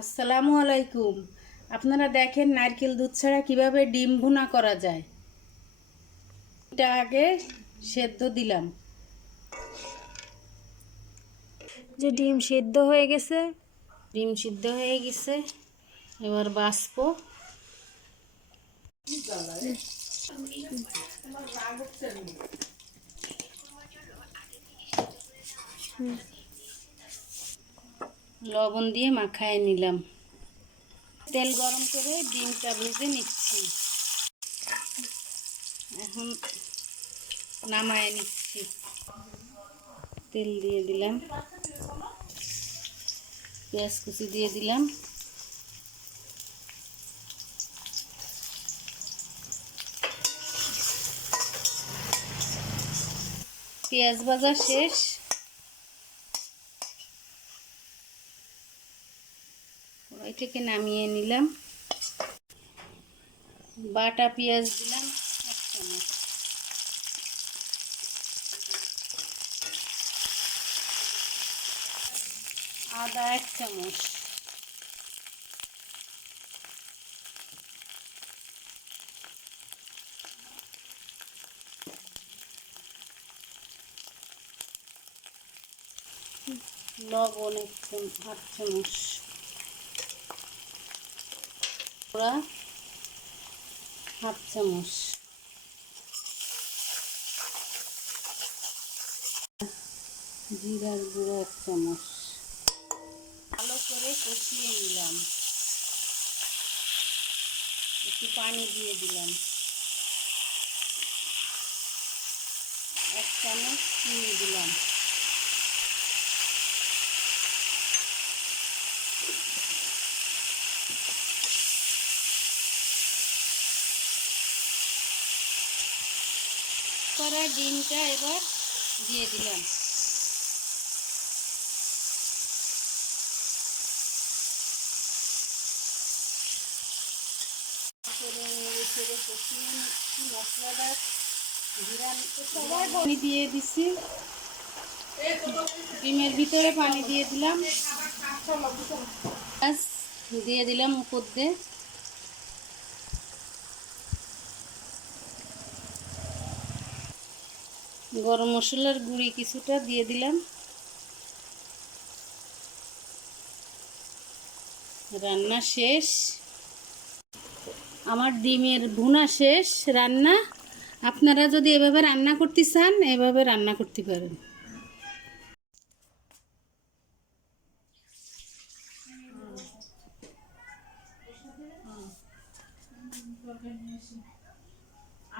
আসসালামু আলাইকুম। আপনারা দেখেন নারকেল দুধ ছাড়া কিভাবে ডিম ভুনা করা যায়। এটা আগে সেদ্ধ দিলাম। যে ডিম সেদ্ধ হয়ে গেছে। ডিম সিদ্ধ হয়ে গেছে, এবার বাষ্পো। লবণ দিয়ে মাখায় নিলাম। তেল গরম করে ডিমটা ভেজে নিচ্ছি। এখন নামায় নিচ্ছি। তেল দিয়ে দিলাম, পেঁয়াজ কুচি দিয়ে দিলাম, পেঁয়াজ ভাজা শেষ। কড়াই থেকে নামিয়ে নিলাম। বাটা পেঁয়াজ দিলাম 1 চামচ, আদা 1 চামচ, লবণ 1 চামচ, গুঁড়া 1/2 চামচ, জিরার গুঁড়ো 1 চামচ। ভালো করে কষিয়ে নিলাম। একটু পানি দিয়ে দিলাম, 1 চামচ চিনি দিলাম। করা ডিমটা এবার দিয়ে দিলাম। কষিয়ে নিচ্ছি মশলাটা। পানি দিয়ে দিচ্ছি, ডিমের ভিতরে পানি দিয়ে দিলাম, দিয়ে দিলাম উপর দিয়ে। গরম মশলার গুঁড়ি কিছুটা দিয়ে দিলাম। রান্না শেষ, আমার ডিমের ভুনা শেষ রান্না। আপনারা যদি এভাবে রান্না করতে চান, এভাবে রান্না করতে পারেন।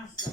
আচ্ছা।